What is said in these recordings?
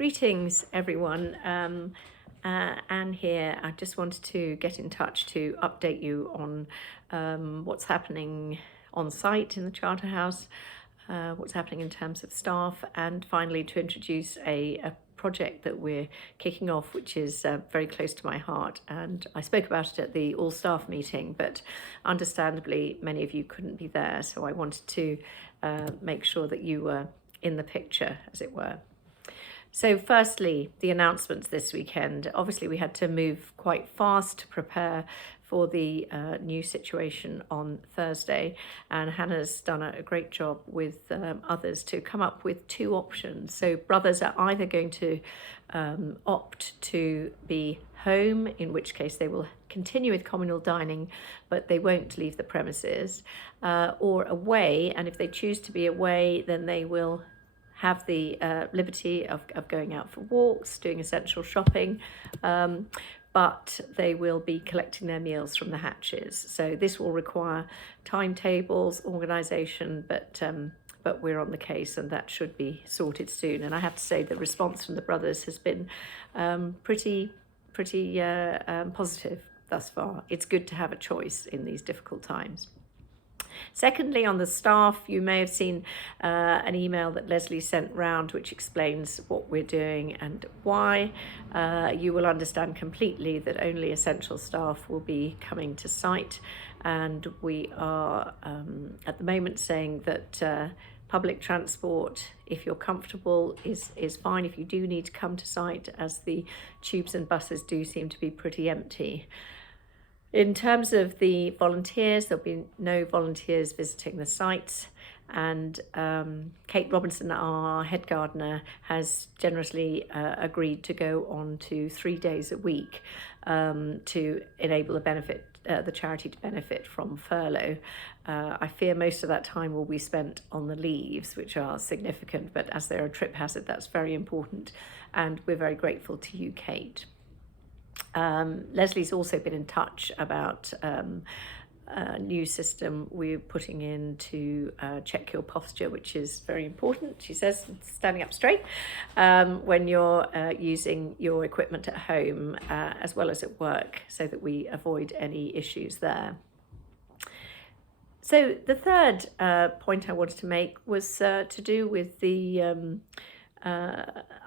Greetings, everyone. Anne here. I just wanted to get in touch to update you on what's happening on site in the Charterhouse, what's happening in terms of staff, and finally to introduce a project that we're kicking off, which is very close to my heart. And I spoke about it at the all-staff meeting, but understandably, many of you couldn't be there. So I wanted to make sure that you were in the picture, as it were. So firstly, the announcements this weekend. Obviously, we had to move quite fast to prepare for the new situation on Thursday, and Hannah's done a great job with others to come up with two options. So brothers are either going to opt to be home, in which case they will continue with communal dining, but they won't leave the premises, or away, and if they choose to be away, then they will have the liberty of going out for walks, doing essential shopping, but they will be collecting their meals from the hatches. So this will require timetables, organisation, but we're on the case, and that should be sorted soon. And I have to say the response from the brothers has been pretty positive thus far. It's good to have a choice in these difficult times. Secondly, on the staff, you may have seen an email that Leslie sent round which explains what we're doing and why. You will understand completely that only essential staff will be coming to site, and we are at the moment saying that public transport, if you're comfortable, is fine if you do need to come to site, as the tubes and buses do seem to be pretty empty. In terms of the volunteers, there'll be no volunteers visiting the sites, and Kate Robinson, our head gardener, has generously agreed to go on to 3 days a week to enable the charity to benefit from furlough. I fear most of that time will be spent on the leaves, which are significant, but as they're a trip hazard, that's very important, and we're very grateful to you, Kate. Leslie's also been in touch about a new system we're putting in to check your posture, which is very important, she says, standing up straight when you're using your equipment at home as well as at work, so that we avoid any issues there. So the third point I wanted to make was to do with the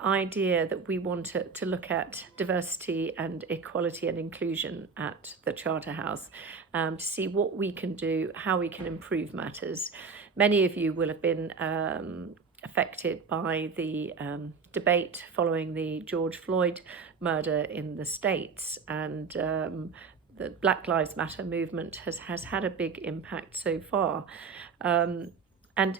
idea that we want to look at diversity and equality and inclusion at the Charterhouse, to see what we can do, how we can improve matters. Many of you will have been affected by the debate following the George Floyd murder in the States, and the Black Lives Matter movement has had a big impact so far. And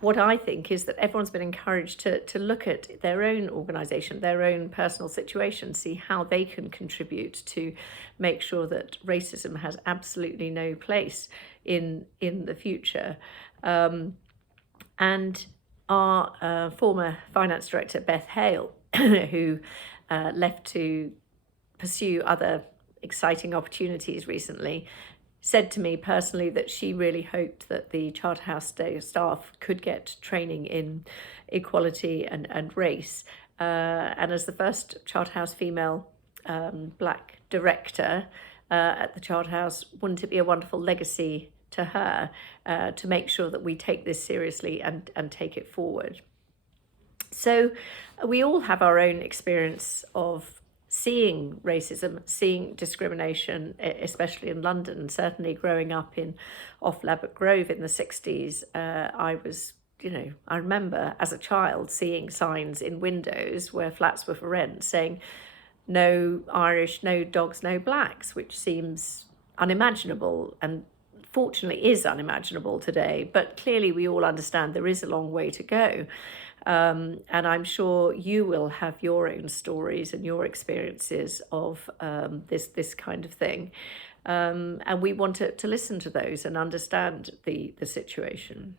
what I think is that everyone's been encouraged to look at their own organisation, their own personal situation, see how they can contribute to make sure that racism has absolutely no place in the future. And our former finance director, Beth Hale, who left to pursue other exciting opportunities recently, said to me personally that she really hoped that the Charterhouse staff could get training in equality and race. And as the first Charterhouse female black director at the Charterhouse, wouldn't it be a wonderful legacy to her to make sure that we take this seriously and take it forward? So we all have our own experience of seeing racism, seeing discrimination, especially in London. Certainly growing up off Labatt Grove in the 60s, I remember as a child seeing signs in windows where flats were for rent saying no Irish, no dogs, no blacks, which seems unimaginable, and fortunately is unimaginable today. But clearly we all understand there is a long way to go. And I'm sure you will have your own stories and your experiences of this kind of thing. And we want to listen to those and understand the situation.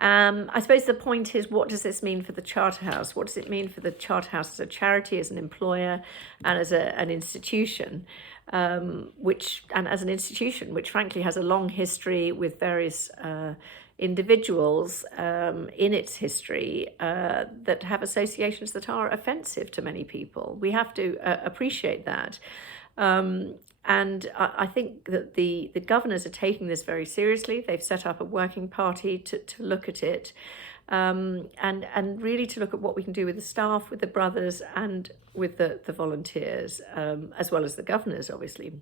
I suppose the point is, what does this mean for the Charterhouse? What does it mean for the Charterhouse as a charity, as an employer, and as an institution? Which frankly has a long history with various individuals in its history that have associations that are offensive to many people. We have to appreciate that. And I think that the governors are taking this very seriously. They've set up a working party to look at it, and really to look at what we can do with the staff, with the brothers, and with the volunteers, as well as the governors, obviously.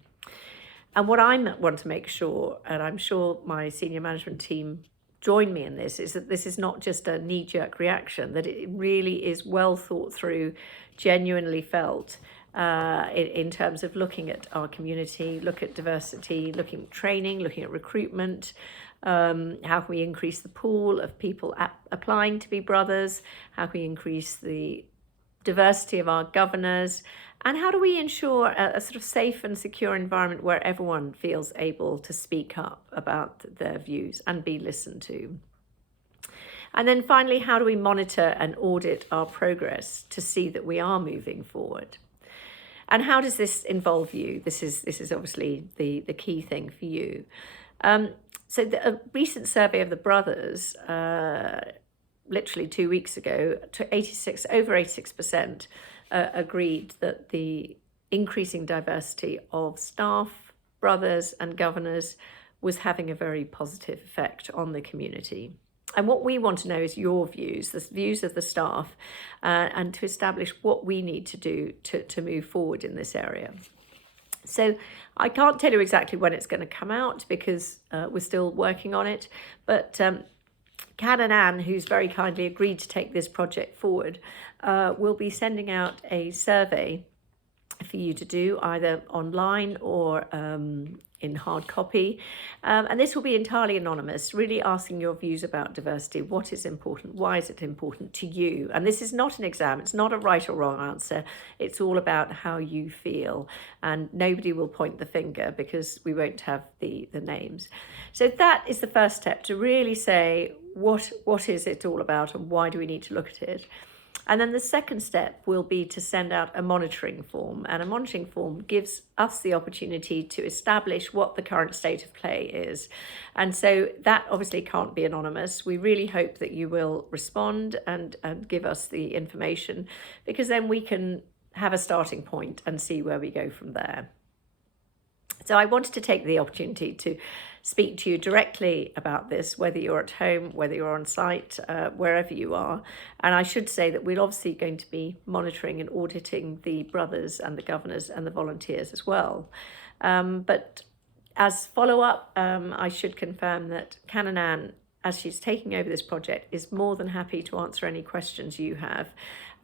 And what I want to make sure, and I'm sure my senior management team join me in this, is that this is not just a knee-jerk reaction, that it really is well thought through, genuinely felt, in terms of looking at our community, look at diversity, looking at training, looking at recruitment, how can we increase the pool of people applying to be brothers, how can we increase the diversity of our governors, and how do we ensure a sort of safe and secure environment where everyone feels able to speak up about their views and be listened to. And then finally, how do we monitor and audit our progress to see that we are moving forward? And how does this involve you? This is obviously the key thing for you. So a recent survey of the brothers, literally 2 weeks ago, over 86% agreed that the increasing diversity of staff, brothers and governors was having a very positive effect on the community. And what we want to know is your views, the views of the staff, and to establish what we need to do to move forward in this area. So I can't tell you exactly when it's going to come out because we're still working on it. But Can and Anne, who's very kindly agreed to take this project forward, will be sending out a survey for you to do either online or in hard copy. And this will be entirely anonymous, really asking your views about diversity. What is important? Why is it important to you? And this is not an exam. It's not a right or wrong answer. It's all about how you feel. And nobody will point the finger because we won't have the names. So that is the first step, to really say, what is it all about and why do we need to look at it? And then the second step will be to send out a monitoring form. And a monitoring form gives us the opportunity to establish what the current state of play is. And so that obviously can't be anonymous. We really hope that you will respond and give us the information, because then we can have a starting point and see where we go from there. So I wanted to take the opportunity to speak to you directly about this, whether you're at home, whether you're on site, wherever you are. And I should say that we're obviously going to be monitoring and auditing the brothers and the governors and the volunteers as well. But as follow-up, I should confirm that Can and Anne, as she's taking over this project, is more than happy to answer any questions you have,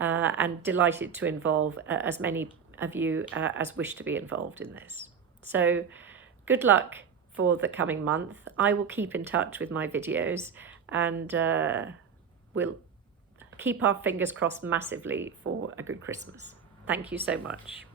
and delighted to involve as many of you as wish to be involved in this. So good luck for the coming month. I will keep in touch with my videos, and we'll keep our fingers crossed massively for a good Christmas. Thank you so much.